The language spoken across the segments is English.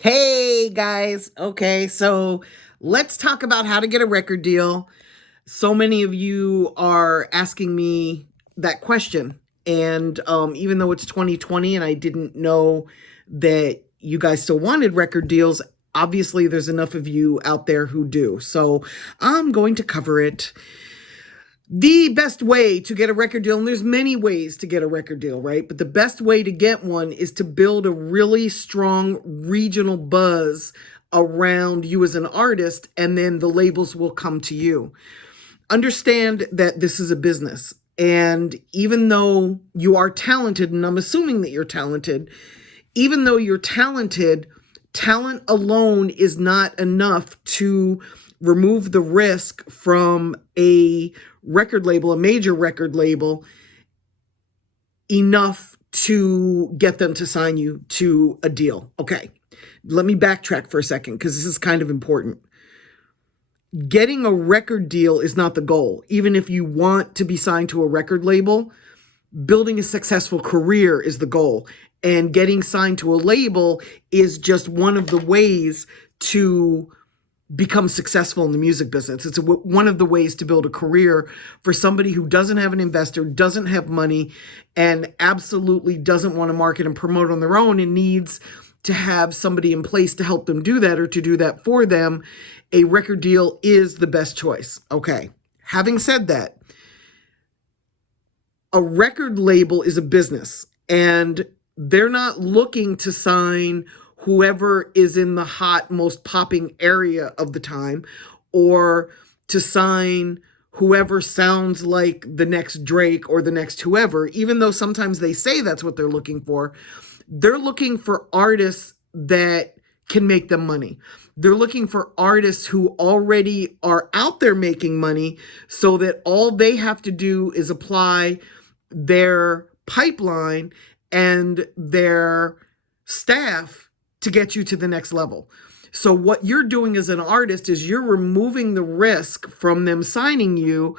Hey guys. Okay, so let's talk about how to get a record deal. So many of you are asking me that question. And even though it's 2020 and I didn't know that you guys still wanted record deals, obviously there's enough of you out there who do. So I'm going to cover it. The best way to get a record deal, and there's many ways to get a record deal, right? But the best way to get one is to build a really strong regional buzz around you as an artist, and then the labels will come to you. Understand that this is a business. And even though you are talented, and I'm assuming that you're talented, even though you're talented, talent alone is not enough to remove the risk from a record label, a major record label, enough to get them to sign you to a deal. Okay, let me backtrack for a second because this is kind of important. Getting a record deal is not the goal. Even if you want to be signed to a record label, building a successful career is the goal. And getting signed to a label is just one of the ways to become successful in the music business. It's one of the ways to build a career for somebody who doesn't have an investor, doesn't have money, and absolutely doesn't want to market and promote on their own and needs to have somebody in place to help them do that or to do that for them. A record deal is the best choice. Okay. Having said that, a record label is a business and they're not looking to sign whoever is in the hot, most popping area of the time, or to sign whoever sounds like the next Drake or the next whoever, even though sometimes they say that's what they're looking for. They're looking for artists that can make them money. They're looking for artists who already are out there making money so that all they have to do is apply their pipeline and their staff to get you to the next level. So what you're doing as an artist is you're removing the risk from them signing you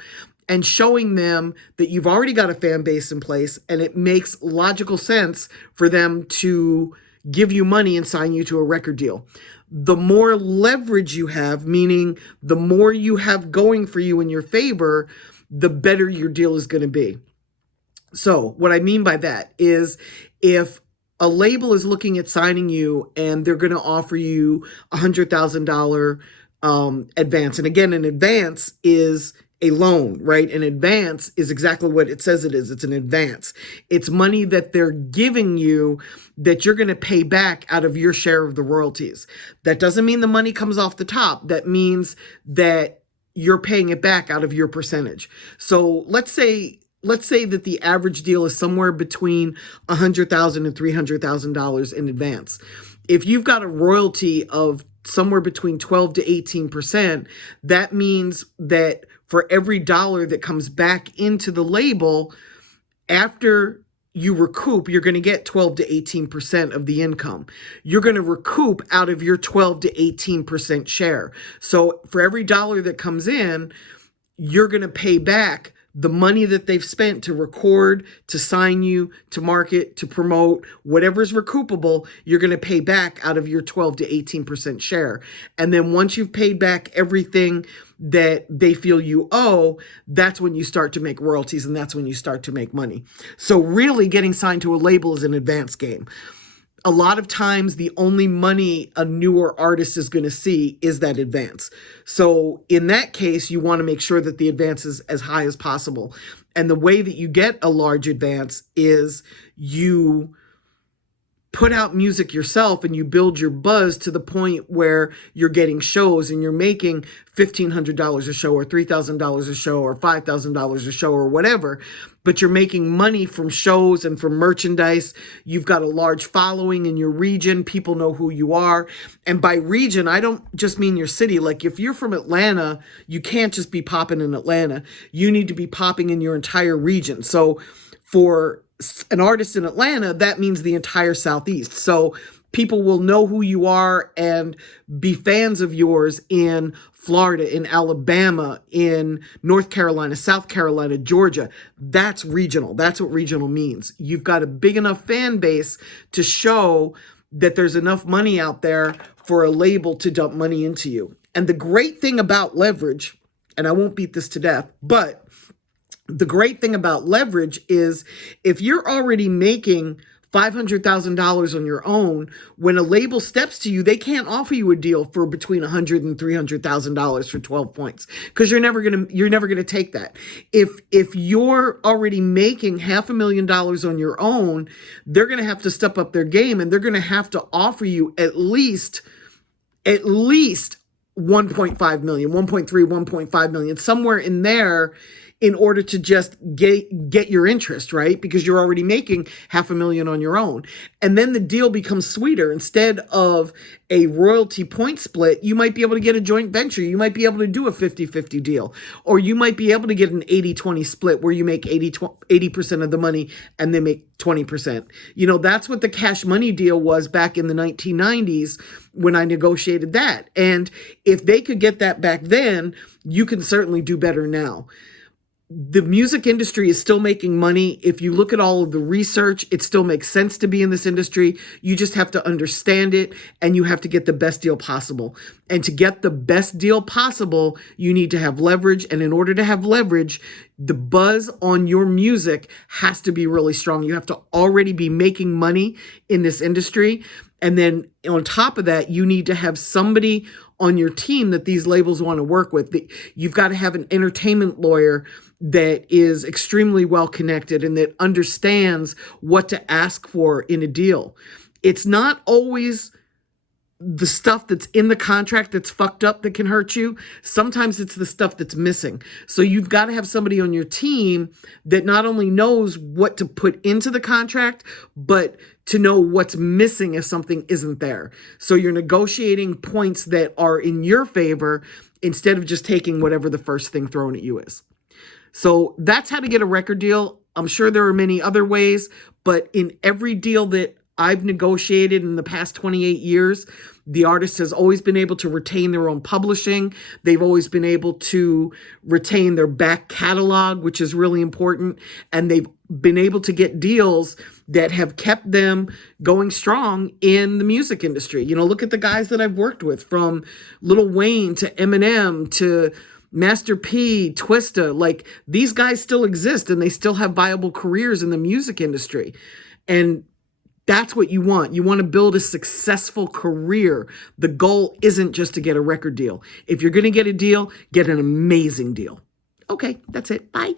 and showing them that you've already got a fan base in place and it makes logical sense for them to give you money and sign you to a record deal. The more leverage you have, meaning the more you have going for you in your favor, the better your deal is going to be. So what I mean by that is if a label is looking at signing you and they're going to offer you $100,000 advance. And again, an advance is a loan, right? An advance is exactly what it says it is. It's an advance. It's money that they're giving you that you're going to pay back out of your share of the royalties. That doesn't mean the money comes off the top. That means that you're paying it back out of your percentage. So let's say that the average deal is somewhere between $100,000 and $300,000 in advance. If you've got a royalty of somewhere between 12 to 18%, that means that for every dollar that comes back into the label, after you recoup, you're going to get 12 to 18% of the income. You're going to recoup out of your 12 to 18% share. So for every dollar that comes in, you're going to pay back the money that they've spent to record, to sign you, to market, to promote, whatever's recoupable, you're going to pay back out of your 12 to 18% share. And then once you've paid back everything that they feel you owe, that's when you start to make royalties and that's when you start to make money. So really getting signed to a label is an advance game. A lot of times the only money a newer artist is going to see is that advance. So in that case, you want to make sure that the advance is as high as possible. And the way that you get a large advance is you put out music yourself and you build your buzz to the point where you're getting shows and you're making $1,500 a show or $3,000 a show or $5,000 a show or whatever, but you're making money from shows and from merchandise. You've got a large following in your region. People know who you are. And by region, I don't just mean your city. Like if you're from Atlanta, you can't just be popping in Atlanta. You need to be popping in your entire region. So for an artist in Atlanta, that means the entire Southeast. So people will know who you are and be fans of yours in Florida, in Alabama, in North Carolina, South Carolina, Georgia. That's regional. That's what regional means. You've got a big enough fan base to show that there's enough money out there for a label to dump money into you. And the great thing about leverage, and I won't beat this to death, but the great thing about leverage is if you're already making $500,000 on your own, when a label steps to you, they can't offer you a deal for between $100,000 and $300,000 for 12 points because you're never gonna take that. If you're already making $500,000 on your own, they're gonna have to step up their game, and they're gonna have to offer you at least 1.5 million, 1.3, 1.5 million, somewhere in there, in order to just get your interest, right? Because you're already making $500,000 on your own. And then the deal becomes sweeter. Instead of a royalty point split, you might be able to get a joint venture. You might be able to do a 50-50 deal. Or you might be able to get an 80-20 split where you make 80% of the money and they make 20%. You know, that's what the Cash Money deal was back in the 1990s when I negotiated that. And if they could get that back then, you can certainly do better now. The music industry is still making money. If you look at all of the research, it still makes sense to be in this industry. You just have to understand it, and you have to get the best deal possible. And to get the best deal possible, you need to have leverage. And in order to have leverage, the buzz on your music has to be really strong. You have to already be making money in this industry. And then on top of that, you need to have somebody on your team that these labels want to work with. You've got to have an entertainment lawyer that is extremely well connected and that understands what to ask for in a deal. It's not always the stuff that's in the contract that's fucked up that can hurt you. Sometimes it's the stuff that's missing. So you've got to have somebody on your team that not only knows what to put into the contract, but to know what's missing if something isn't there. So you're negotiating points that are in your favor instead of just taking whatever the first thing thrown at you is. So that's how to get a record deal. I'm sure there are many other ways, but in every deal that I've negotiated in the past 28 years, the artist has always been able to retain their own publishing. They've always been able to retain their back catalog, which is really important. And they've been able to get deals that have kept them going strong in the music industry. You know, look at the guys that I've worked with, from Lil Wayne to Eminem to Master P, Twista. Like, these guys still exist and they still have viable careers in the music industry. And that's what you want. You want to build a successful career. The goal isn't just to get a record deal. If you're going to get a deal, get an amazing deal. Okay, that's it. Bye.